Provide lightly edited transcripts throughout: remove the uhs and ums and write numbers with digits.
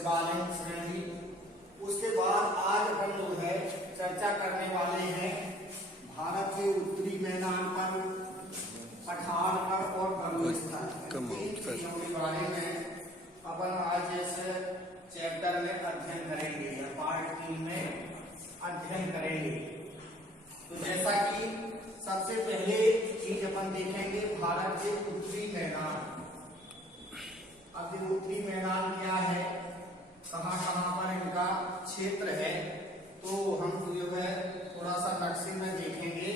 शिवालिक श्रेणी। उसके बाद आज अपन जो है चर्चा करने वाले हैं भारत के उत्तरी मैदान पर, पठार पर और के बारे में अपन आज इस चैप्टर में अध्ययन करेंगे या पार्ट 3 में अध्ययन करेंगे। तो जैसा कि सबसे पहले चीज अपन देखेंगे भारत के उत्तरी मैदान। अब ये उत्तरी मैदान क्या है, कहाँ कहाँ पर इनका क्षेत्र है, तो हम जो है थोड़ा सा नक्शे में देखेंगे।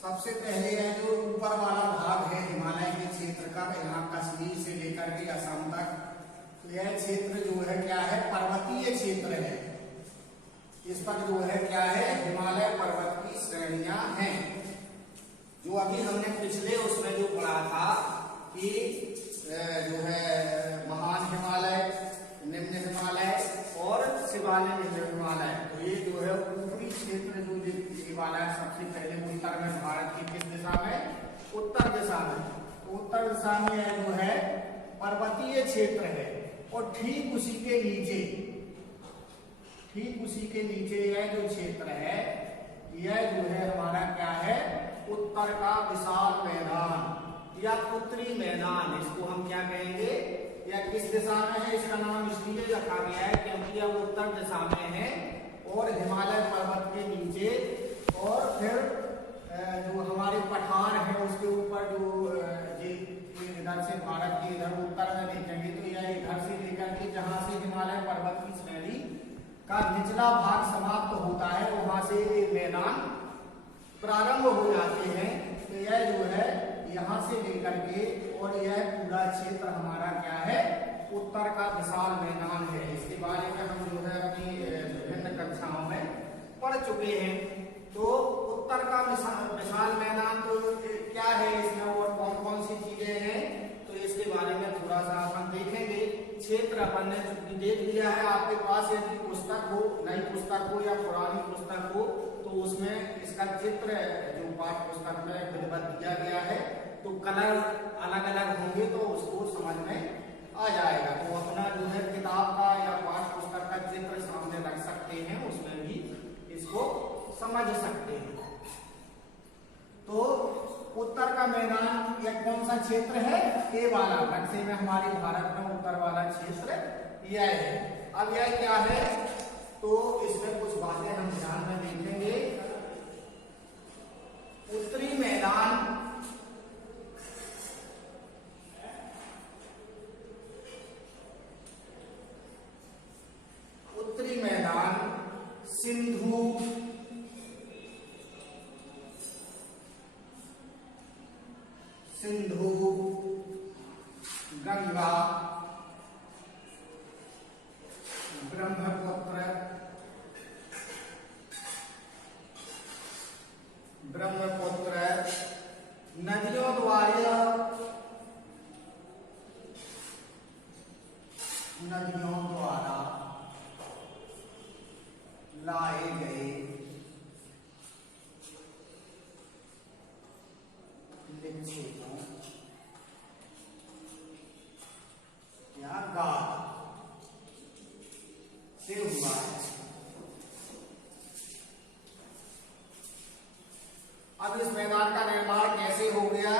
सबसे पहले है जो ऊपर वाला भाग है हिमालय के क्षेत्र का, यहाँ कश्मीर से लेकर के असम तक, तो यह क्षेत्र जो है क्या है, पर्वतीय क्षेत्र है। इस पर जो है क्या है, हिमालय पर्वत की श्रेणियां हैं। जो अभी हमने पिछले उसमें जो पढ़ा था कि जो है महान हिमालय, निम्न हिमालय और शिवालिक हिमालय, तो ये जो है ऊपरी क्षेत्र जो हिमालय सबसे पहले उत्तर में, भारत की किस दिशा में, उत्तर दिशा में। तो उत्तर दिशा में यह जो है पर्वतीय क्षेत्र है और ठीक उसी के नीचे यह जो क्षेत्र है, यह जो है हमारा क्या है, उत्तर का विशाल मैदान या उत्तरी मैदान, इसको हम क्या कहेंगे, या किस दिशा में है, इसका नाम इसलिए रखा गया है क्योंकि यह उत्तर दिशा में है और हिमालय पर्वत के नीचे, और फिर जो हमारे पठार है उसके ऊपर जो इधर से भारत के इधर उत्तर में देखेंगे तो यह इधर से लेकर के जहां से हिमालय पर्वत की श्रेणी का निचला भाग समाप्त होता है, वहां से ये मैदान प्रारंभ हो जाते हैं। तो यह जो है यहाँ से लेकर के और यह पूरा क्षेत्र हमारा क्या है, उत्तर का विशाल मैदान है। इसके बारे में हम जो है अपनी विभिन्न कक्षाओं में पढ़ चुके हैं। तो उत्तर का विशाल मैदान तो क्या है, इसमें और कौन कौन सी चीजें हैं, तो इसके बारे में थोड़ा सा अपन देखेंगे। क्षेत्र अपन ने देख लिया है, आपके पास यदि पुस्तक हो, नई पुस्तक हो या पुरानी पुस्तक हो, तो उसमें इसका चित्र जो पाठ्य पुस्तक में विधिवत दिया गया है, तो कलर अलग अलग होंगे तो उसको समझ में आ जाएगा। तो अपना जो है किताब का या पाठ्य पुस्तक का चित्र सामने रख सकते हैं, उसमें भी इसको समझ सकते हैं। तो उत्तर का मैदान यह कौन सा क्षेत्र है, ए वाला नक्शे में हमारे भारत में उत्तर वाला क्षेत्र यह है। अब यह क्या है, तो इसमें कुछ बातें हम ध्यान में देखेंगे। उत्तरी मैदान सिंधु, गंगा, ब्रह्मपुत्र नदियों द्वारा लाए गए निक्षेपों या गाद से हुआ है। अब इस मैदान का निर्माण कैसे हो गया,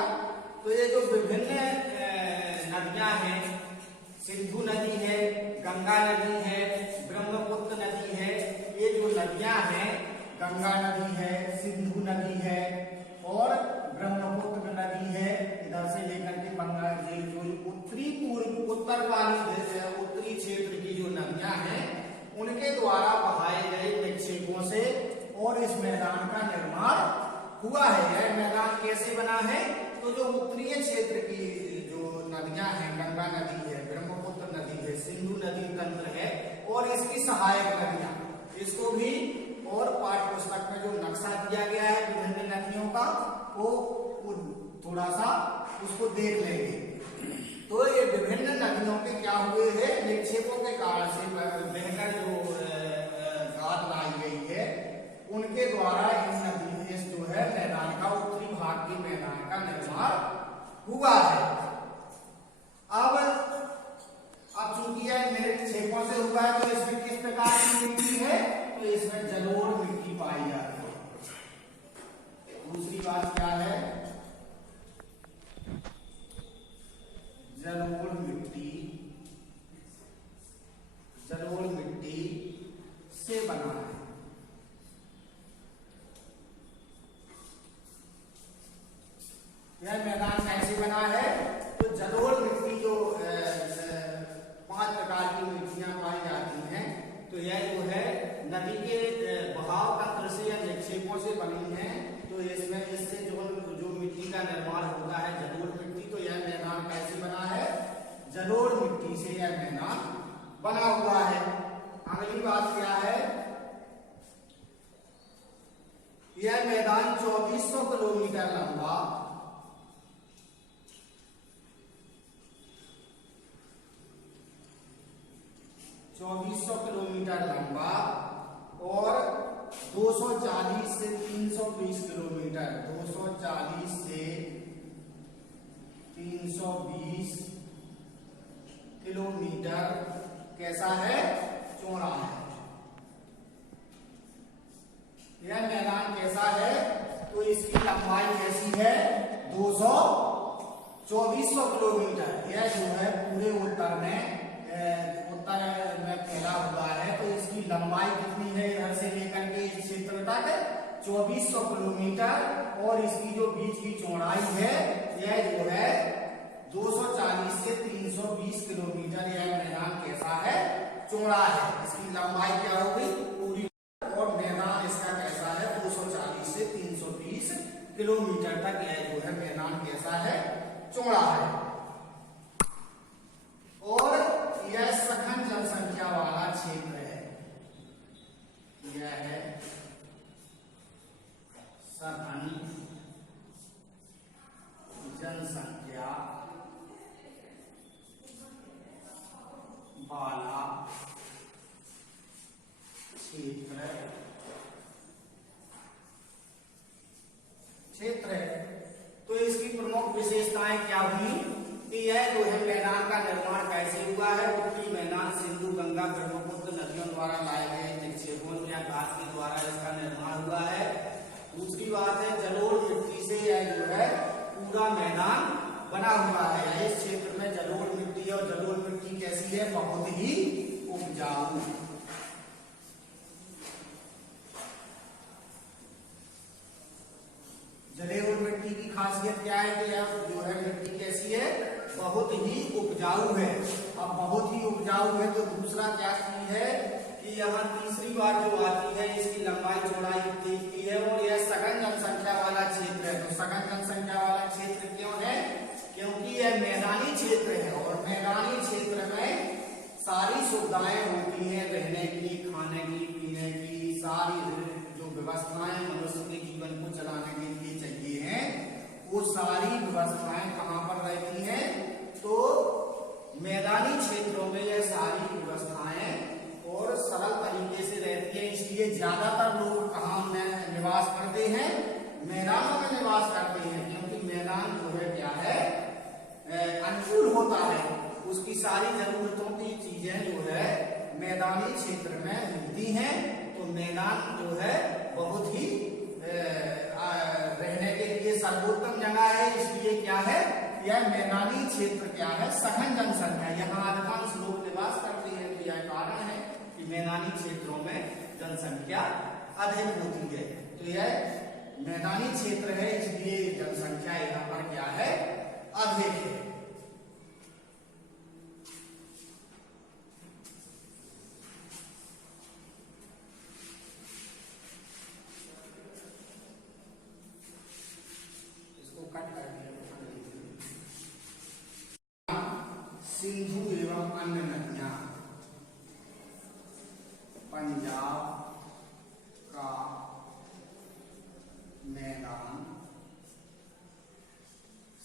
तो ये जो विभिन्न नदियां हैं, सिंधु नदी है, गंगा नदी है, ब्रह्मपुत्र नदी है, ये जो नदियां हैं, गंगा नदी है, सिंधु नदी है और ब्रह्मपुत्र नदी है, इधर से लेकर के बंगाल जो उत्तरी पूर्व उत्तर वाली उत्तरी क्षेत्र की जो नदियां हैं, उनके द्वारा बहाए गए निक्षेपों से और इस मैदान का निर्माण हुआ है। यह मैदान कैसे बना है, तो जो उत्तरीय क्षेत्र की जो नदियां हैं, गंगा नदी है, ब्रह्मपुत्र नदी है, सिंधु नदी तंत्र है और इसकी सहायक नदियां, इसको भी और पाठ्य पुस्तक में जो नक्शा दिया गया है विभिन्न नदियों का, वो थोड़ा सा उसको देख लेंगे। तो ये विभिन्न नदियों के क्या हुए हैं, निक्षेपों के कारण से बहकर जो गाद लाई गई है, उनके द्वारा इन नदी जो है मैदान का उत्तरी भाग के मैदान का निर्माण हुआ है। अब हुआ है तो इसमें किस प्रकार की मिट्टी है, तो इसमें जलोढ़ मिट्टी पाई जाती है। दूसरी बात क्या है, जलोढ़ मिट्टी से बना है। यह मैदान कैसे बना है, तो जलोढ़ मिट्टी जो 5 प्रकार की मिट्टियां पाई जाती हैं, तो यह जो है नदी के बहाव तंत्र से या निक्षेपों से बनी है। तो इसमें इससे जो मिट्टी का निर्माण होता है जलोढ़ मिट्टी, तो यह मैदान कैसे बना है, जलोढ़ मिट्टी से यह मैदान बना हुआ है। अगली बात क्या है, यह मैदान 2400 किलोमीटर लंबा, 2400 किलोमीटर लंबा और 240 से 320 किलोमीटर, 240 से 320 किलोमीटर कैसा है, चौड़ा है। यह मैदान कैसा है, तो इसकी लंबाई कैसी है, 2400 किलोमीटर। यह जो है पूरे उत्तर में फैला हुआ है, तो इसकी लंबाई कितनी है, इधर से लेकर के इस क्षेत्र तक 2400 किलोमीटर और इसकी जो बीच की चौड़ाई है यह जो है 240 से 320 किलोमीटर। यह मैदान कैसा है, चौड़ा है। इसकी लंबाई क्या होगी, पूरी, और मैदान इसका कैसा है, 240 से 320 किलोमीटर तक यह जो है मैदान कैसा है, चौड़ा है। और यह सघन जनसंख्या वाला क्षेत्र है, यह है सघन जनसंख्या वाला क्षेत्र है। तो इसकी प्रमुख विशेषताएं क्या हुई कि यह जो है मैदान का निर्माण कैसे हुआ है, उत्तरी मैदान सिंधु गंगा ब्रह्मपुत्र नदियों द्वारा लाए गए निक्षेपों या घास के द्वारा इसका निर्माण हुआ है। दूसरी बात है जलोढ़ मिट्टी से यह जो है पूरा मैदान बना हुआ है। इस क्षेत्र में जलोढ़ मिट्टी और जलोढ़ मिट्टी कैसी है, बहुत ही उपजाऊ। जलोढ़ मिट्टी की खासियत क्या है कि यह जो है मिट्टी कैसी है, बहुत ही उपजाऊ है। अब बहुत ही उपजाऊ है तो दूसरा क्या चीज है कि यहाँ तीसरी बात जो आती है, इसकी लंबाई चौड़ाई की है और यह सघन जनसंख्या वाला क्षेत्र है। तो सघन जनसंख्या वाला क्षेत्र क्यों है, क्योंकि यह मैदानी क्षेत्र है और मैदानी क्षेत्र में सारी सुविधाएं होती हैं, रहने की, खाने की, पीने की, सारी जो व्यवस्थाएं मनुष्य के जीवन को चलाने के लिए चाहिए हैं, वो सारी व्यवस्थाएं कहाँ पर रहती हैं, तो मैदानी क्षेत्रों में यह सारी व्यवस्थाएं और सरल तरीके से रहती है। इसलिए ज्यादातर लोग कहाँ में निवास करते हैं, मैदानों में निवास करते हैं, क्योंकि मैदान जो है क्या है, अनुकूल होता है। उसकी सारी जरूरतों की चीजें जो है मैदानी क्षेत्र में मिलती हैं। तो मैदान जो है बहुत ही रहने के लिए सर्वोत्तम जगह है। इसलिए क्या है, यह मैदानी क्षेत्र क्या है, सघन जनसंख्या, यहाँ अधिकांश लोग निवास करते हैं। तो यह कारण है कि मैदानी क्षेत्रों में जनसंख्या अधिक होती है। तो यह मैदानी क्षेत्र है, इसलिए जनसंख्या यहाँ पर क्या है, अधिक है। सिंधु एवं अन्य नदियां पंजाब का मैदान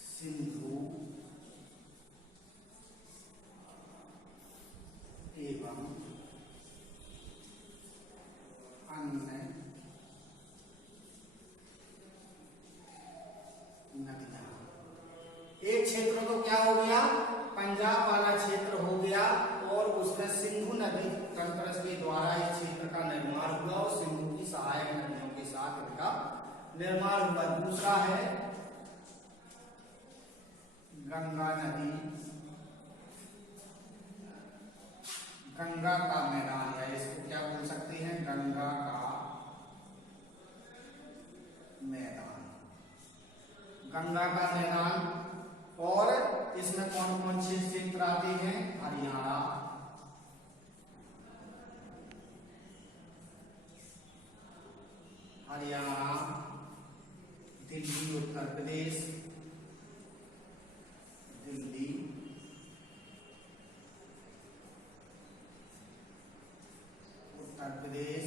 सिंधु एवं अन्य नदियां। एक क्षेत्र तो क्या हो गया, पंजाब वाला क्षेत्र हो गया और उसमें सिंधु नदी तंत्र के द्वारा इस क्षेत्र का निर्माण हुआ और सिंधु की सहायक नदियों के साथ इनका निर्माण हुआ। दूसरा है गंगा नदी, गंगा का मैदान है, इसको क्या बोल सकते हैं, गंगा का मैदान, गंगा का मैदान। और इसमें कौन कौन से क्षेत्र आते हैं, हरियाणा, हरियाणा, दिल्ली उत्तर प्रदेश, दिल्ली, उत्तर प्रदेश।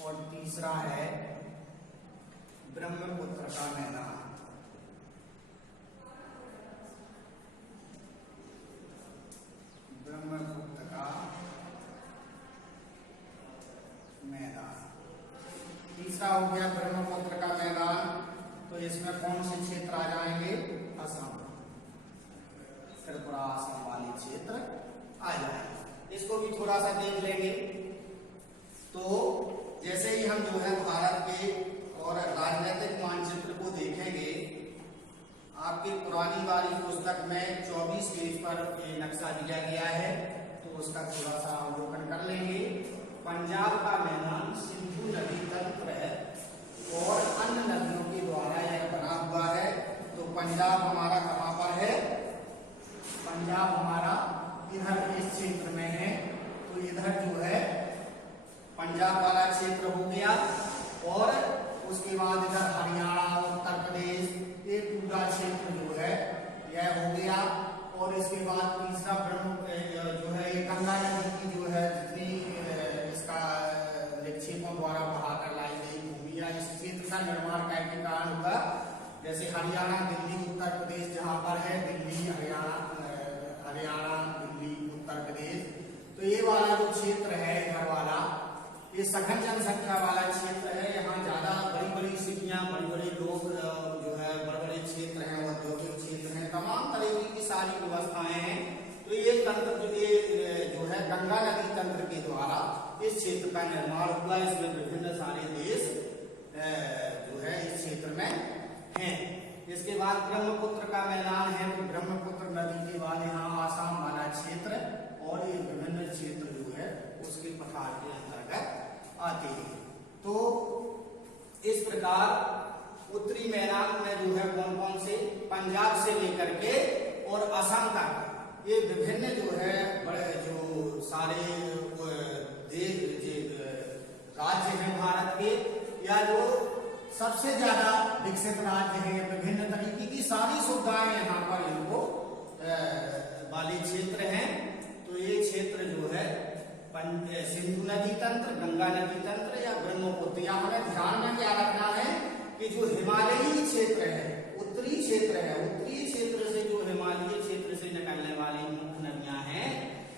और तीसरा है ब्रह्मपुत्र का मैदान, ब्रह्मपुत्र का मैदान। तीसरा हो गया ब्रह्मपुत्र का मैदान, तो इसमें कौन से क्षेत्र आ जाएंगे, असम, त्रिपुरा असम वाले क्षेत्र आ जाएंगे। इसको भी थोड़ा सा देख लेंगे। तो जैसे ही हम जो है भारत के और राजनीतिक मानचित्र को देखेंगे, आपकी पुरानी वाली पुस्तक में 24 पेज पर ये नक्शा दिया गया है, तो उसका थोड़ा सा अवलोकन कर लेंगे। पंजाब का मैदान सिंधु नदी तंत्र है और अन्य नदियों के द्वारा यह बना हुआ है। तो पंजाब हमारा कहाँ पर है, पंजाब हमारा इधर इस क्षेत्र में है। तो इधर जो है पंजाब वाला क्षेत्र हो गया, और उसके बाद इधर हरियाणा, उत्तर प्रदेश, ये पूरा क्षेत्र जो है यह हो गया। और इसके बाद तीसरा ब्रह्म जो है ये गंगा नदी की जो है जितनी इसका निक्षेपों द्वारा बहाकर लाई गई भूमि या इस क्षेत्र का निर्माण करने के कारण हुआ। जैसे हरियाणा, दिल्ली, उत्तर प्रदेश जहाँ पर है, दिल्ली, हरियाणा, हरियाणा, दिल्ली, उत्तर प्रदेश, तो ये वाला जो क्षेत्र है इधर वाला, ये सघन जनसंख्या वाला क्षेत्र है। यहाँ ज्यादा बड़ी बड़ी सिटियां, बड़े बड़े लोग जो है, बड़े बड़े क्षेत्र हैं, औद्योगिक क्षेत्र हैं, तमाम तरीके की सारी व्यवस्थाएं हैं। तो ये तंत्र जो है गंगा नदी तंत्र के द्वारा इस क्षेत्र का निर्माण हुआ। इसमें विभिन्न सारे देश जो है इस क्षेत्र में हैं। इसके बाद ब्रह्मपुत्र का मैदान है, तो ब्रह्मपुत्र नदी के बाद यहाँ आसाम वाला क्षेत्र और ये विभिन्न क्षेत्र जो है उसके पठार के अंतर्गत आते हैं। तो इस प्रकार उत्तरी मैदान में जो है कौन कौन से, पंजाब से लेकर के और असम तक ये विभिन्न जो है बड़े जो सारे राज्य हैं भारत के, या जो सबसे ज्यादा विकसित राज्य है, विभिन्न तरीके की सारी सुविधाएं यहाँ पर इनको वाले क्षेत्र हैं। तो ये क्षेत्र जो है सिंधु नदी तंत्र, गंगा नदी तंत्र या ब्रह्मपुत्र, या हमें ध्यान में क्या रखना है कि जो हिमालयी क्षेत्र है, उत्तरी क्षेत्र है, उत्तरी क्षेत्र से जो हिमालयी क्षेत्र से निकलने वाली मुख्य नदियां हैं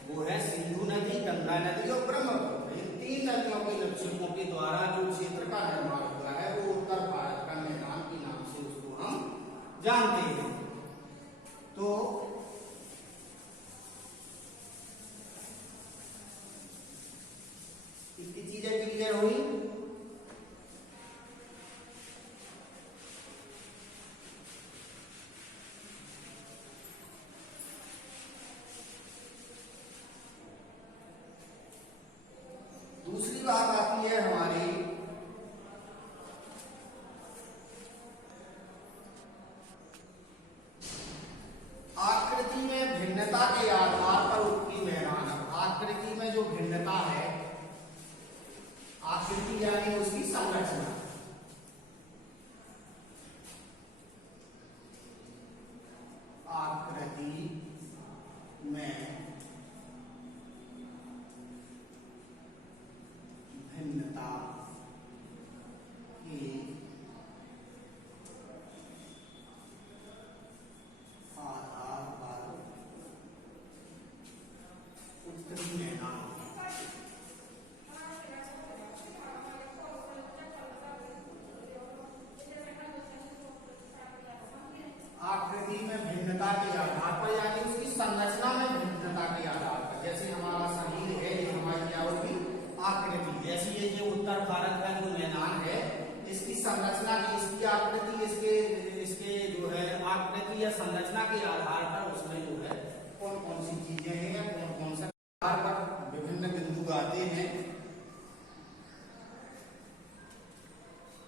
वो है सिंधु नदी, गंगा नदी और ब्रह्मपुत्र। इन तीन नदियों के निक्षेपों के द्वारा जो क्षेत्र का निर्माण हुआ है वो उत्तर भारत का मैदान के नाम से उसको हम जानते हैं। तो इसकी चीजें क्लियर हुई। दूसरी बात आती है हमारी आकृति में भिन्नता के आधार पर उत्तरी मैदान। आकृति में जो भिन्नता है, आकृति यानी उसकी संरचना, आकृति में भिन्नता के आधार पर उत्तरी मैदान संरचना की, इसकी आकृति, इसके इसके जो है आकृति या संरचना के आधार पर उसमें जो है कौन कौन सी चीजें हैं या कौन कौन सा आधार पर विभिन्न बिंदु आते हैं।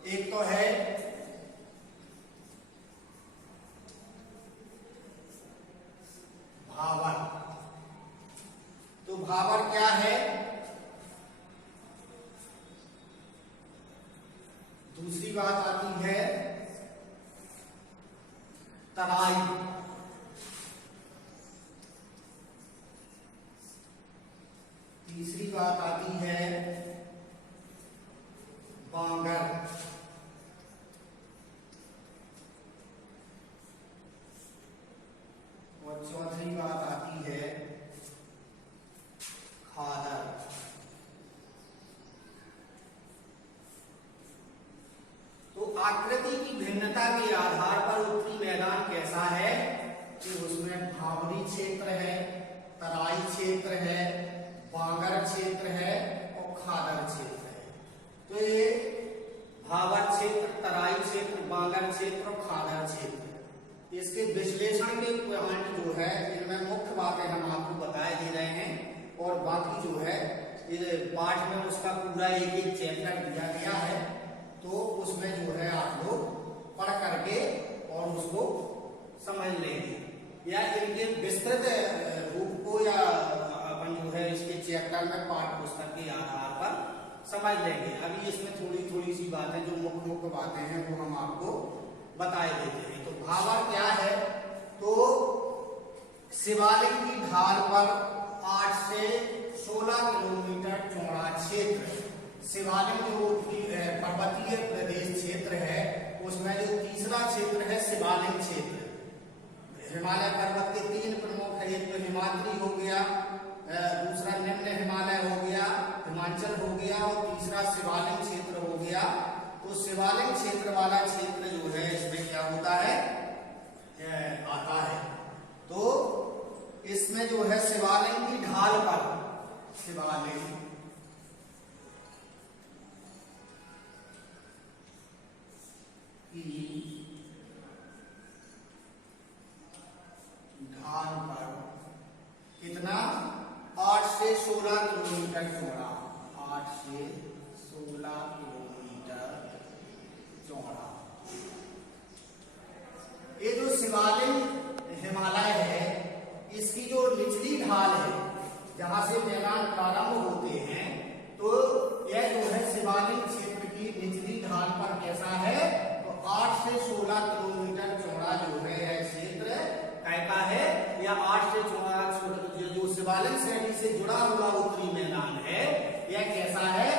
एक तो है भावर। तो भावर क्या है? दूसरी बात आती है तराई। तीसरी बात आती है बांगर। और चौथी बात आती है खादर। तो आकृति की भिन्नता के आधार पर उत्तरी मैदान कैसा है कि उसमें भावरी क्षेत्र है, तराई क्षेत्र है, बांगर क्षेत्र है और खादर क्षेत्र है। तो ये भावर क्षेत्र, तराई क्षेत्र, बांगर क्षेत्र और खादर क्षेत्र, इसके विश्लेषण के पॉइंट जो है इनमें मुख्य बातें हम आपको बताए दे रहे हैं और बाकी जो है पाठ में उसका पूरा एक एक चैप्टर दिया गया है। तो उसमें जो है आप लोग पढ़ करके और उसको समझ लेंगे या इनके विस्तृत रूप को या अपन जो है इसके चैप्टर में पाठ पुस्तक के आधार पर समझ लेंगे। अभी इसमें थोड़ी थोड़ी सी बातें जो मुख्य मुख्य बातें हैं वो हम आपको बताए देते हैं। तो भावर क्या है? तो शिवालिक की ढाल पर 8 से 16 किलोमीटर चौड़ा क्षेत्र, शिवालिक जो पर्वतीय प्रदेश क्षेत्र है उसमें जो तीसरा क्षेत्र है शिवालिक क्षेत्र। हिमालय पर्वत के 3 प्रमुख है, एक तो हिमाद्री हो गया, दूसरा निम्न हिमालय हो गया, हिमाचल हो गया और तीसरा शिवालिक क्षेत्र हो गया। तो शिवालिक क्षेत्र वाला क्षेत्र जो है इसमें क्या होता है आता है। तो इसमें जो है शिवालिक की ढाल पर, शिवालिक की ढाल पर कितना 8 से 16 किलोमीटर चौड़ा, 8 से 16 किलोमीटर चौड़ा। ये जो शिवालिक हिमालय है इसकी जो निचली ढाल है जहां से मैदान प्रारंभ होते हैं, तो यह जो है शिवालिक क्षेत्र की निचली ढाल पर कैसा है? तो 8 से 16 किलोमीटर चौड़ा जो है यह क्षेत्र कैसा है या 8 से 16 जो शिवालिक श्रेणी से जुड़ा हुआ उत्तरी मैदान है यह कैसा है?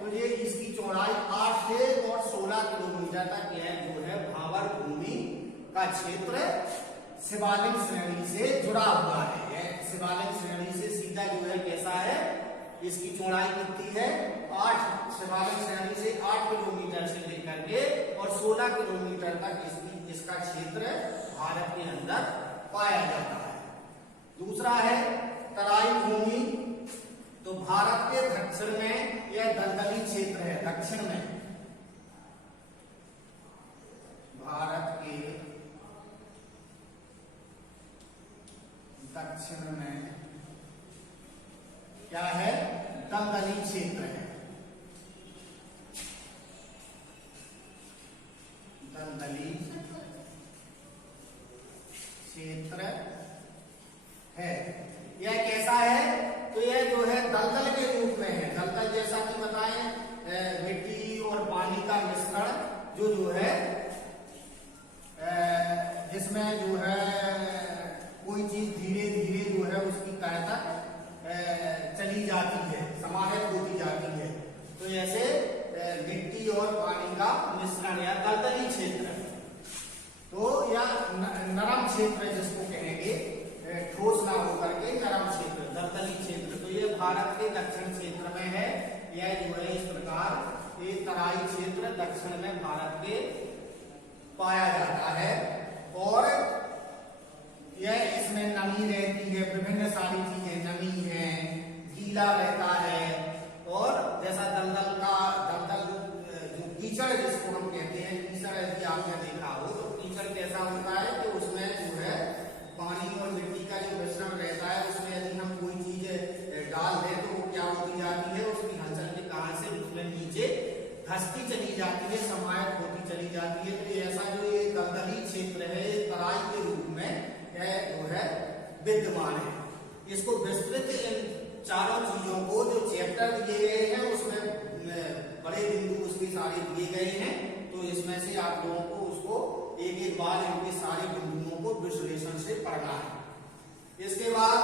तो ये इसकी चौड़ाई 8 से और 16 किलोमीटर तक यह जो है भावर भूमि का क्षेत्र शिवालिक श्रेणी से जुड़ा हुआ है। यह शिवालिक श्रेणी से सीधा जो है कैसा है? इसकी चौड़ाई कितनी है? 8, शिवालिक श्रेणी से 8 किलोमीटर से लेकर के और 16 किलोमीटर तक इसका क्षेत्र भारत के अंदर पाया जाता है। दूसरा है तराई भूमि। तो भारत के दक्षिण में यह दलदली क्षेत्र है, दक्षिण में भारत के दक्षिण में क्या है? दलदली क्षेत्र है, दलदली क्षेत्र है। यह कैसा है? तो यह जो है दलदल के रूप में है। दलदल जैसा कि बताएं मिट्टी और पानी का मिश्रण जो है जिसमें जो है कोई चीज धीरे धीरे जो है उसकी तह तक चली जाती है, समाहित होती जाती है। तो ऐसे मिट्टी और पानी का मिश्रण या दलदली क्षेत्र, तो या नरम क्षेत्र जिसको कहेंगे, ठोस ना होकर के नरम क्षेत्र, दलदली क्षेत्र। तो ये भारत के दक्षिण क्षेत्र में है। यह जो है इस प्रकार ये तराई क्षेत्र दक्षिण में भारत के पाया जाता है और यह इसमें नमी रहती है, विभिन्न सारी चीजें, नमी है, गीला रहता है और जैसा दलदल जो कीचड़ जिसको हम कहते चली जाती है, समाहित होती चली जाती है। तो ऐसा जो ये दलदली क्षेत्र है तराई के रूप में जो है विद्यमान है। इसको विस्तृत इन चारों चीजों को जो चैप्टर दिए गए हैं उसमें बड़े बिंदु उसके सारे दिए गए हैं। तो इसमें से आप लोगों को उसको एक एक बार इनके सारे बिंदुओं को विश्लेषण से पढ़ना है। इसके बाद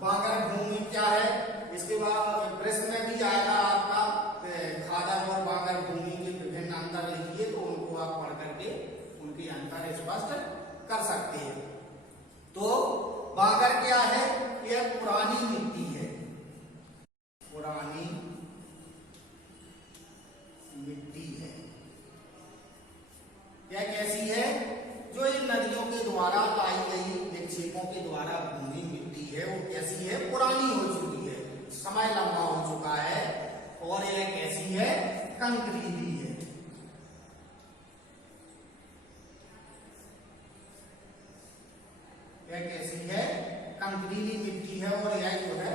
बांगर भूमि क्या है, इसके बाद प्रश्न में भी आएगा आपका खादर और बांगर भूमि के विभिन्न अंतर लिखिए, तो उनको आप पढ़ करके उनके अंतर स्पष्ट कर सकते हैं। तो बांगर क्या है, यह पुरानी मिट्टी है, पुरानी मिट्टी है। यह कैसी है, जो इन नदियों के द्वारा लाई गई निक्षेपों के द्वारा भूमि मिट्टी है वो कैसी है, पुरानी हो चुकी है, समय लंबा हो चुका है। और यह कैसी है, कंकरीली है। यह कैसी है, कंकरीली मिट्टी है। और यह जो है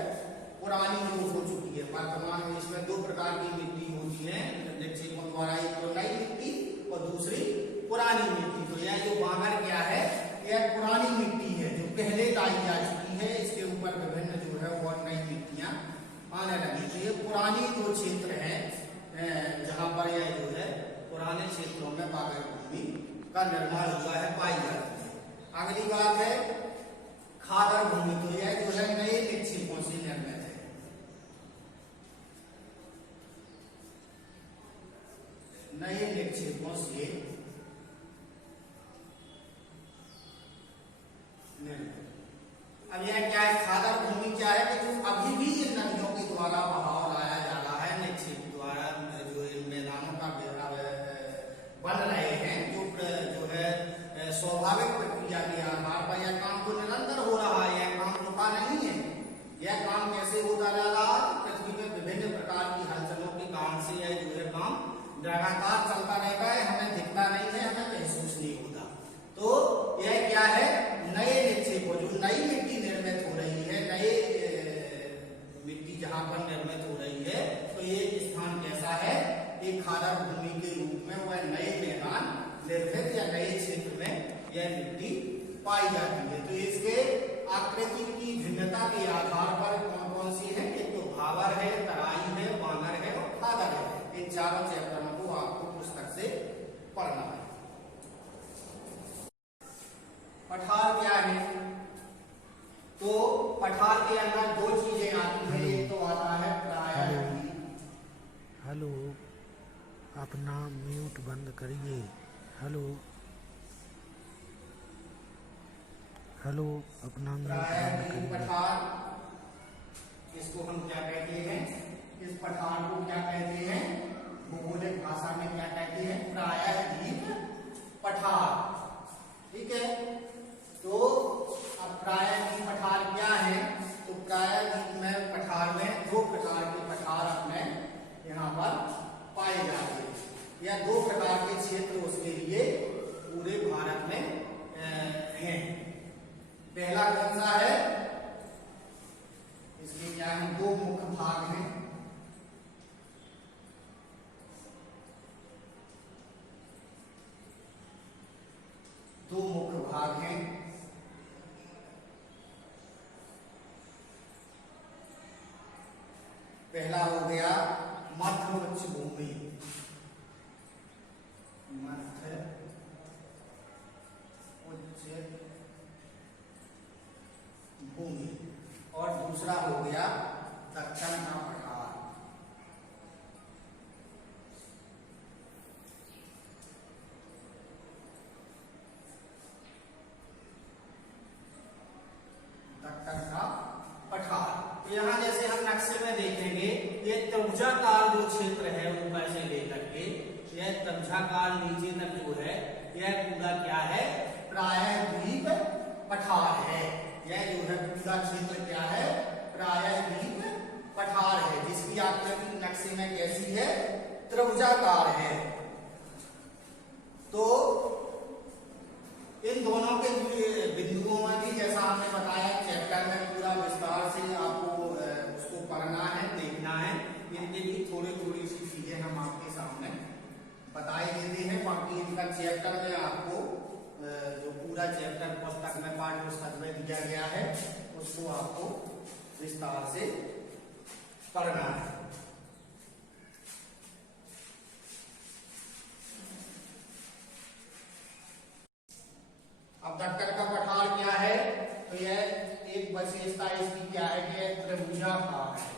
पुरानी जो हो चुकी है। वर्तमान में इसमें दो प्रकार की मिट्टी होती है निक्षेपों द्वारा, एक तो नई मिट्टी और दूसरी पुरानी मिट्टी। तो यह जो बांगर क्या है, यह पुरानी मिट्टी है जो पहले लाई जा चुकी है। इसके ऊपर विभिन्न जो है और नई मिट्टियां आने लगी। तो ये पुरानी जो क्षेत्र है जहां पर यह जो है पुराने क्षेत्रों में बांगर भूमि का निर्माण हुआ है, पाई जाती है। अगली बात है खादर भूमि। तो यह जो है नए निक्षेपों से निर्मित है, नए निक्षेपों से निर्मित। अब यह क्या है, खादर भूमि क्या है कि जो अभी भी इन नदियों के द्वारा बहाव लाया जा रहा है, निक्षेप द्वारा जो इन मैदानों का बेड़ा बन रहे हैं, जो है स्वाभाविक प्रक्रिया के आधार पर यह काम तो निरंतर हो रहा है, यह काम रुका नहीं है। यह काम कैसे होता जा रहा है, पृथ्वी में विभिन्न प्रकार की हलचलों के कारण से यह जो है काम लगातार चलता रहता है, हमें दिखता नहीं है, हमें महसूस नहीं होता। तो यह क्या है, नए निक्षेपों, जो नई मिट्टी निर्मित हो रही है, नए मिट्टी जहां पर निर्मित हो रही है, तो ये स्थान कैसा है, एक खादर भूमि के रूप में वह नए मैदान निर्मित या नए क्षेत्र में यह मिट्टी पाई जाती है। तो इसके आकृति की भिन्नता के आधार पर कौन कौन सी है, एक तो भावर है, तराई है, बांगर है और खादर है। इन चारों चैप्टरों को आपको पुस्तक से पढ़ना है। पठार क्या है, तो पठार के अंदर दो चीजें आती हैं। एक तो आता है प्रायः। हेलो, अपना म्यूट बंद करिए। हेलो हेलो, अपना म्यूट बंद करिए। पठार, इसको हम क्या कहते हैं, इस पठार को क्या कहते हैं, भौगोलिक भाषा में क्या कहते हैं, प्रायःद्वीप पठार। ठीक है, तो अब प्रायःद्वीप पठार क्या है, तो प्रायःद्वीप में पठार में दो प्रकार के पठार अपने यहाँ पर पाए जाते हैं। यह दो प्रकार के क्षेत्र उसके लिए पूरे भारत में हैं। पहला कौन सा है, इसके क्या है, दो मुख्य भाग हैं। दो मुख्य भाग हैं। पहला हो गया मध्य उच्च भूमि, मध्य उच्च भूमि, और दूसरा हो गया दक्षिण का पठार। दक्षिण का पठार। तो यहाँ जैसे हम नक्शे में देखेंगे, ये त्रिभुजाकार जो क्षेत्र है ऊपर से लेकर के यह त्रिभुजाकार नीचे तक जो है यह पूरा क्या है, प्रायःद्वीप पठार है। यह जो है पूरा क्षेत्र क्या है, प्रायःद्वीप पठार है, जिसकी आकृति नक्शे में कैसी है, त्रिभुजाकार है। तो इन दोनों के बिंदुओं में भी जैसा हमने बताया चैप्टर में पूरा विस्तार से आपको उसको पढ़ना है, देखना है। इनके भी थोड़ी थोड़ी सी चीजें हम आपके सामने विस्तार से पढ़ना है। अब दक्कन का पठार क्या है? तो यह एक विशेषता इसकी क्या है कि यह त्रिभुजाकार है।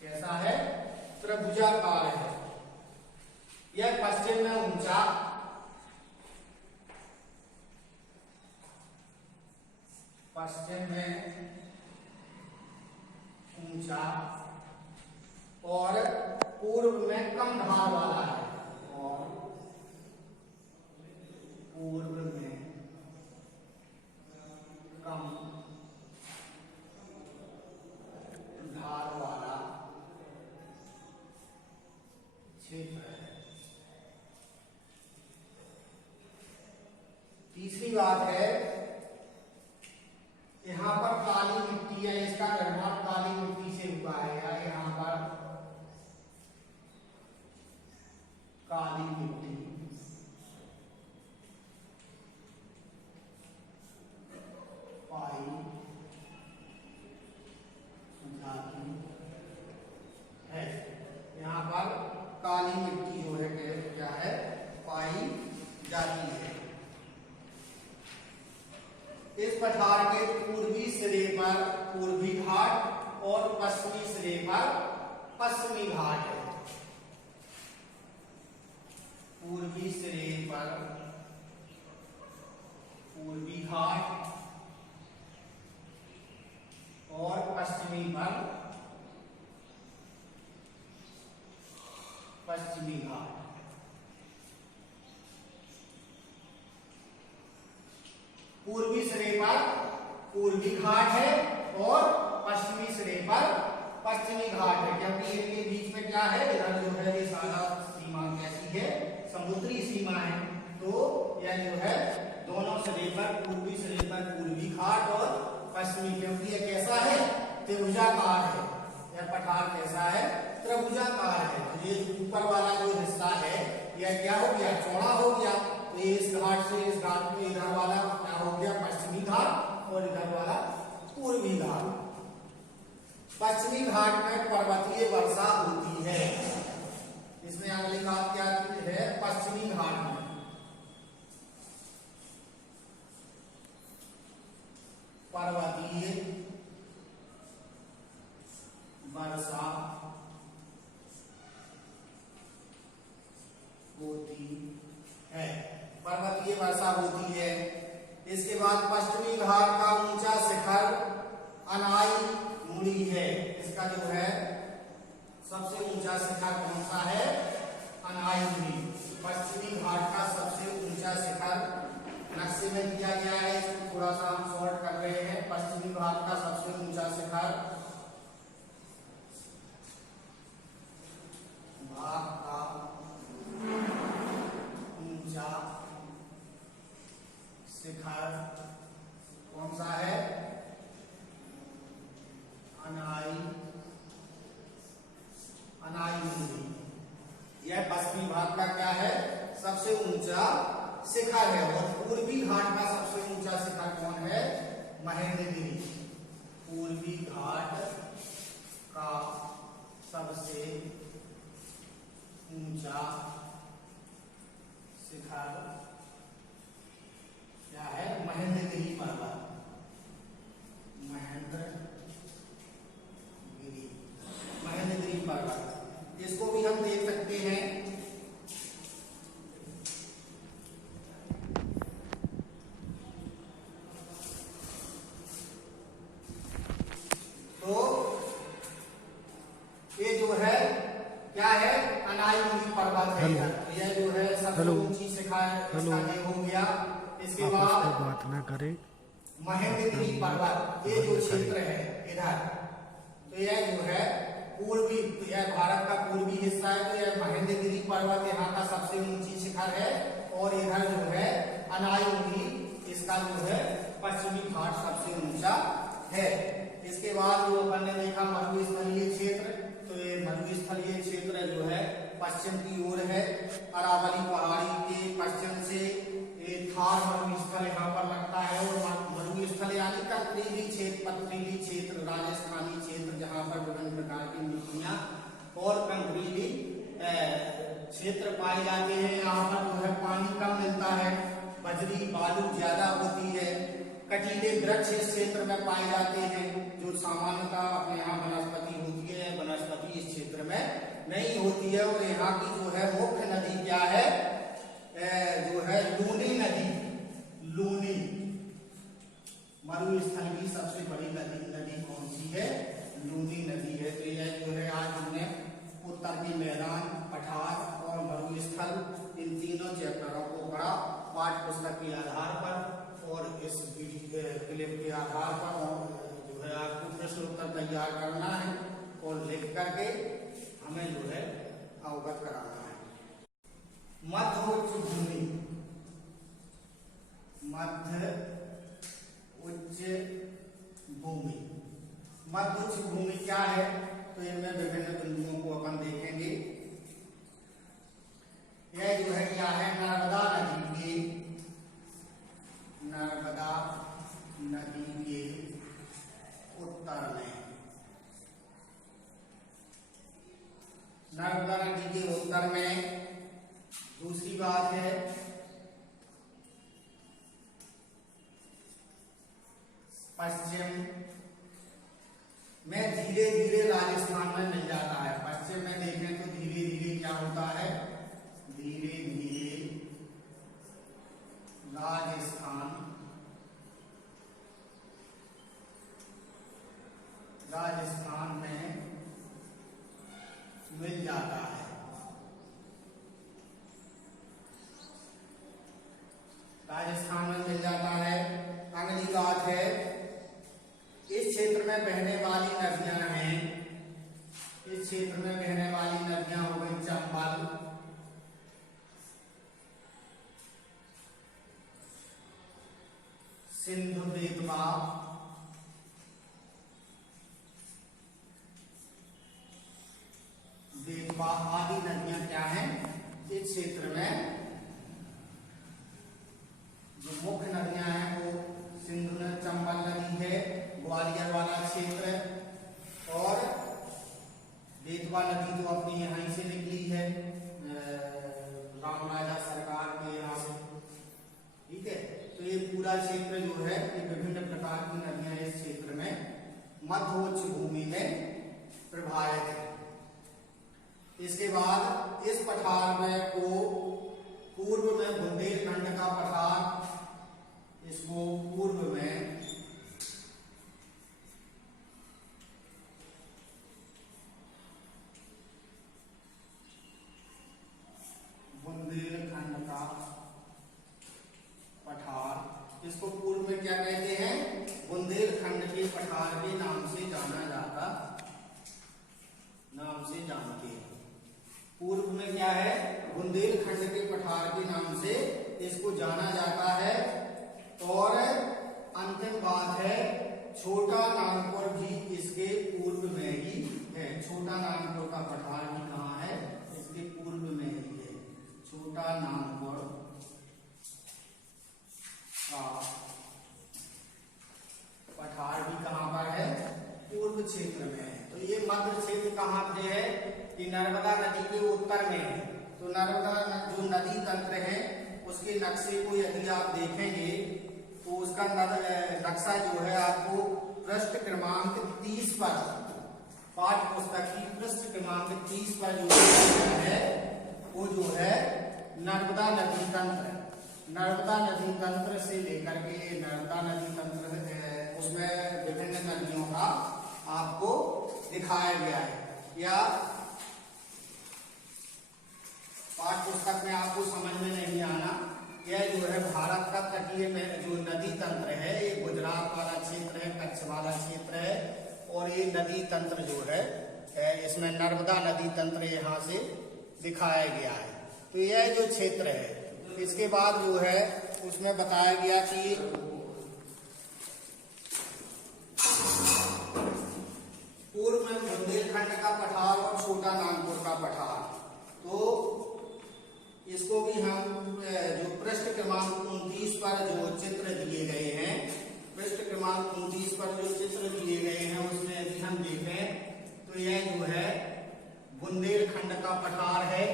कैसा है? त्रिभुजाकार है। यह पश्चिम में ऊंचा, पश्चिम में ऊंचा और पूर्व में कम ढाल वाला है, और पूर्व में कम ढाल वाला क्षेत्र है। तीसरी बात है, यहां पर काली मिट्टी है, इसका निर्माण काली मिट्टी से हुआ है, या यहां पर काली मिट्टी पाई जाती है। यहां पर काली मिट्टी जो है क्या है? पाई जाती है। इस पठार के पूर्वी सिरे पर पूर्वी घाट और पश्चिमी सिरे पर पश्चिमी घाट है। पूर्वी सिरे पर पूर्वी घाट और पश्चिमी पर पश्चिमी घाट। पूर्वी सिरे पर पूर्वी घाट है और पश्चिमी सिरे पर पश्चिमी घाट है, क्योंकि इनके बीच में क्या है? इधर जो है ये सारा सीमा कैसी है? समुद्री सीमा है। तो यह जो है दोनों सिरे पर, पूर्वी सिरे पर पूर्वी घाट और पश्चिमी, क्योंकि यह कैसा है? त्रिभुजाकार है। यह पठार कैसा है? त्रिभुजाकार है। तो ये ऊपर वाला जो हिस्सा है यह क्या हो गया? चौड़ा हो गया। तो इस घाट से इस घाट में इधर वाला क्या हो गया? पश्चिमी घाट, और इधर वाला पूर्वी घाट। पश्चिमी घाट में पर्वतीय वर्षा होती है। इसमें अगली बात क्या है? पश्चिमी घाट में पर्वतीय वर्षा होती है। पर्वतीय वर्षा होती है। इसके बाद पश्चिमी घाट का ऊंचा शिखर अनाई मुड़ी है। इसका जो है सबसे ऊंचा शिखर कौन सा है? अनाई मुड़ी। पश्चिमी घाट का सबसे ऊंचा शिखर नक्शे में दिया गया है, इसको थोड़ा सा हम शॉर्ट कर रहे हैं। पश्चिमी घाट का सबसे ऊंचा शिखर घाट का ऊंचा शिखर कौन सा है? अनाई मुड़ी। यह पश्चिमी घाट का क्या है? सबसे ऊंचा शिखर है। और पूर्वी घाट का सबसे ऊंचा शिखर कौन है? महेंद्रगिरी। पूर्वी घाट का सबसे ऊंचा शिखर क्या है? महेंद्रगिरी पर्वत। महेंद्रगिरी पर्वत, इसको भी हम देख सकते हैं। तो ये जो है क्या है? अनाई मुड़ी पर्वत है। यह जो है सबसे ऊंची शिखर हो गया। इसके बाद बात ना करें। महेंद्रगिरी पर्वत, ये जो क्षेत्र है इधर, तो यह जो है पूर्वी, यह भारत का पूर्वी हिस्सा है। तो यह महेंद्रगिरी पर्वत यहाँ का सबसे ऊंची शिखर है। और इधर जो है अनाई मुड़ी, इसका जो है पश्चिमी घाट सबसे ऊंचा है। इसके बाद जो अपन ने देखा मरुस्थलीय क्षेत्र, तो ये मरुस्थलीय क्षेत्र जो है पश्चिम की ओर है। अरावली पहाड़ी के पश्चिम से थार मरुस्थल यहाँ पर लगता पथरीली क्षेत्र, राजस्थानी क्षेत्र, जहाँ पर विभिन्न प्रकार की मिट्टियाँ और कंकरीली क्षेत्र पाए जाते हैं। यहाँ पर जो है पानी कम मिलता है, बजरी बालू ज्यादा होती है। कटीले वृक्ष इस क्षेत्र में पाए जाते हैं, जो सामान्यतः अपने यहाँ वनस्पति होती है, वनस्पति इस क्षेत्र में नहीं होती है। और यहाँ की जो है मुख्य नदी क्या है, जो है लूनी नदी। लूनी मरुस्थल की सबसे बड़ी नदी कौन सी है, लूनी नदी है। तो यह जो है आज हमने उत्तर के मैदान, पठार और मरुस्थल इन तीनों चैप्टरों को पढ़ा पाठ्य पुस्तक के आधार पर और इस क्लिप के आधार पर। और जो है आपको प्रश्न उत्तर तैयार करना है और लिख करके हमें जो है अवगत कराना है। मध्य उच्च भूमि, मध्य उच्च भूमि, मध्य उच्च भूमि क्या है, तो इनमें विभिन्न बिंदुओं को अपन देखेंगे। यह जो है क्या है, नर्मदा नदी के, नर्मदा नदी के उत्तर में, नर्मदा नदी के उत्तर में। दूसरी बात है पश्चिम में, धीरे धीरे राजस्थान में मिल जाता है। पश्चिम में देखें तो धीरे धीरे क्या होता है, धीरे धीरे राजस्थान में मिल जाता है। राजस्थान में मिल जाता है। अगली बात है इस क्षेत्र में बहने वाली नदियां हैं, इस क्षेत्र में बहने वाली नदियां हो गई चंबल, सिंधु, बेतवा, आदि नदियां क्या हैं इस क्षेत्र में। जो मुख्य नदियां हैं वो सिंधु, चंबल नदी है, ग्वालियर वाला क्षेत्र, और बेतवा नदी तो अपनी यहीं से निकली है, रामराजा सरकार के यहाँ से, ठीक है। तो ये पूरा क्षेत्र जो है ये विभिन्न प्रकार की नदियां इस क्षेत्र में मध्य उच्च भूमि में प्रभावित है। इसके बाद इस पठार में को पूर्व में बुंदेलखंड का पठार, इसको पूर्व में बुंदेलखंड का पठार, इसको पूर्व में क्या कहते हैं, बुंदेलखंड के पठार के नाम से जाना जाता, नाम से जानते हैं। पूर्व में क्या है, बुंदेलखंड के पठार के नाम से इसको जाना जाता है। और अंतिम बात है छोटा नागपुर भी इसके पूर्व में ही है। छोटा नागपुर का पठार भी कहाँ है, इसके पूर्व में ही है। छोटा नागपुर का पठार भी कहाँ पर है, पूर्व क्षेत्र में है। तो ये मध्य क्षेत्र कहाँ पे है, कि नर्मदा नदी के उत्तर में है। तो नर्मदा जो नदी तंत्र है उसके नक्शे को यदि आप देखेंगे तो उसका नक्शा जो है आपको पृष्ठ क्रमांक 30 पर, पाठ्य पुस्तक की पृष्ठ क्रमांक 30 पर जो है वो जो है नर्मदा नदी तंत्र, नर्मदा नदी तंत्र से लेकर के नर्मदा नदी तंत्र उसमें विभिन्न नदियों का आपको दिखाया गया है। या पाठ्य पुस्तक में आपको समझ में नहीं आना, यह जो है भारत का तटीय में जो नदी तंत्र है, ये गुजरात वाला क्षेत्र है, कच्छ वाला क्षेत्र है। और ये नदी तंत्र जो है इसमें नर्मदा नदी तंत्र यहाँ से दिखाया गया है। तो यह जो क्षेत्र है, इसके बाद जो है उसमें बताया गया कि पूर्व में बुंदेलखंड का पठार और छोटा नागपुर का पठार, तो इसको भी हम जो पृष्ठ क्रमांक 29 पर जो चित्र दिए गए हैं, पृष्ठ क्रमांक क्रमांक 29 पर जो चित्र दिए गए हैं उसमें यदि हम देखें तो यह जो है बुंदेलखंड का पठार है,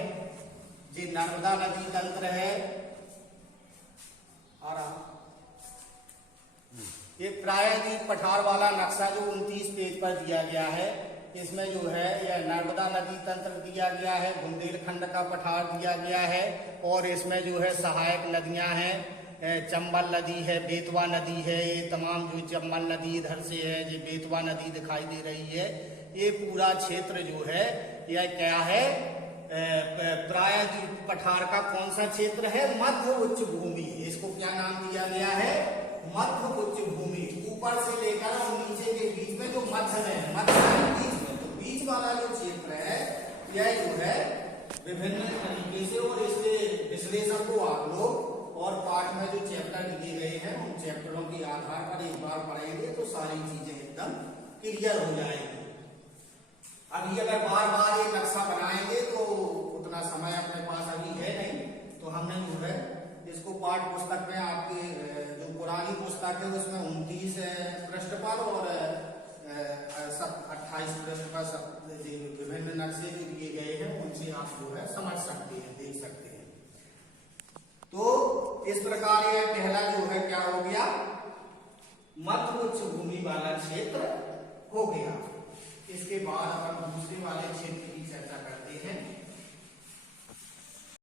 ये नर्मदा नदी तंत्र है और ये प्रायद्वीप पठार वाला नक्शा जो 29 पेज पर दिया गया है, इसमें जो है यह नर्मदा नदी तंत्र दिया गया है, बुंदेलखंड का पठार दिया गया है और इसमें जो है सहायक नदियां हैं, चंबल नदी है, बेतवा नदी है, ये तमाम जो चंबल नदी इधर से है, ये बेतवा नदी दिखाई दे रही है। ये पूरा क्षेत्र जो है यह क्या है, प्रायद्वीप पठार का कौन सा क्षेत्र है, मध्य उच्च भूमि। इसको क्या नाम दिया गया है, मध्य उच्च भूमि। ऊपर से लेकर और नीचे के बीच में जो मध्य में, मध्य के बीच में, तो बीच वाला जो क्षेत्र है यह जो है विभिन्न तरीके से, और इसके विश्लेषण को आप लोग और पाठ में जो चैप्टर दिए गए हैं उन चैप्टरों के आधार पर एक बार पढ़ेंगे तो सारी चीजें एकदम क्लियर हो जाएंगी। अभी अगर बार बार ये नक्शा बनाएंगे तो उतना समय अपने पास अभी है नहीं, तो हमने जो है इसको पाठ पुस्तक में आपके जो पुरानी पुस्तक है उसमें 29 पृष्ठ पर और 28 पृष्ठ पर विभिन्न नक्शे जो दिए गए हैं उनसे आप जो है समझ सकते हैं, देख सकते हैं। तो इस प्रकार यह पहला जो है क्या हो गया, मध्य उच्च भूमि वाला क्षेत्र हो गया। इसके बाद हम दूसरे वाले क्षेत्र